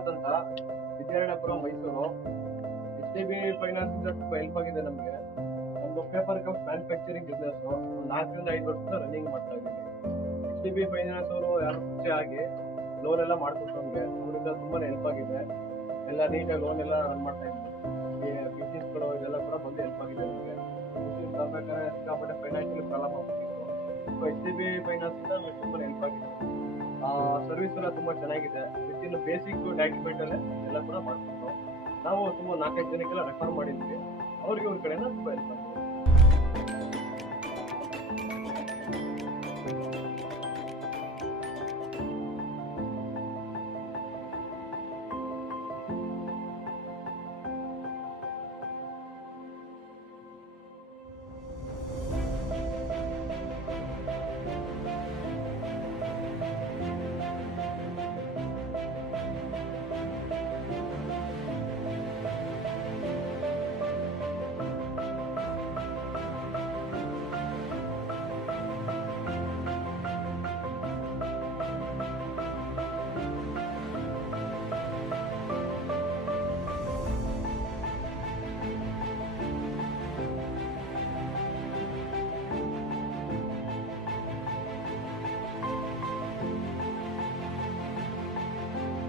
ಮಂಜುನಾಥ್ ಅಂತ, Vidyaranyapura, Mysuru. HDB finance ಇಂದ ತುಂಬಾ ಹೆಲ್ಪ್ ಆಗಿದೆ ನಮ್ಗೆ. ನಮ್ದು ಪೇಪರ್ ಕಪ್ ಮ್ಯಾನುಫ್ಯಾಕ್ಚರಿಂಗ್ ಬಿಸ್ನೆಸ್ 4 ರಿಂದ 5 ವರ್ಷದಿಂದ ರನ್ನಿಂಗ್ ಮಾಡ್ತಾ ಇದ್ದೀವಿ. HDB ಫೈನಾನ್ಸ್ ಅವರು ಯಾರು ಪರಿಚಯ ಆಗಿ ಲೋನ್ ಎಲ್ಲ ಮಾಡ್ಕೊಟ್ಟು ನಮ್ಗೆ, ಅವರಿಂದ ತುಂಬಾನೇ ಹೆಲ್ಪ್ ಆಗಿದೆ. ಎಲ್ಲ ನೀಟಾಗಿ ಲೋನ್ ಎಲ್ಲ ರನ್ ಮಾಡ್ತಾ ಇದ್ದೀವಿ. ಬಿಸ್ನೆಸ್ಗಳು ಇದೆಲ್ಲ ಕೂಡ ಬಂದು ಹೆಲ್ಪ್ ಆಗಿದೆ ನಮಗೆ. ಬಿಸ್ನೆಸ್ ತರಬೇಕಾದ್ರೆ ಸಿಕ್ಕಾಪಟ್ಟೆ ಫೈನಾನ್ಷಿಯಲ್ ಪ್ರಾಬ್ಲಮ್ ಆಗ್ಬಿಟ್ಟಿತ್ತು. HDB ಫೈನಾನ್ಸ್ ಇಂದ ನಮಗೆ ತುಂಬಾ ಹೆಲ್ಪ್ ಆಗಿದೆ. ಸರ್ವಿಸ್ ಎಲ್ಲ ತುಂಬಾ ಚೆನ್ನಾಗಿದೆ. ವಿತಿನ್ ಬೇಸಿಕ್ ಡಾಕ್ಯುಮೆಂಟ್ ಅಲ್ಲೇ ಎಲ್ಲ ಕೂಡ ಮಾಡ್ಕೊಂಡು ನಾವು ತುಂಬಾ 4-5 ಜನಕ್ಕೆಲ್ಲ ರೆಫರ್ ಮಾಡಿದ್ವಿ. ಅವ್ರಿಗೆ ಇವ್ರ ಕಡೆಯಿಂದ ತುಂಬಾ ಹೆಲ್ಪ್ ಆಗಿದೆ.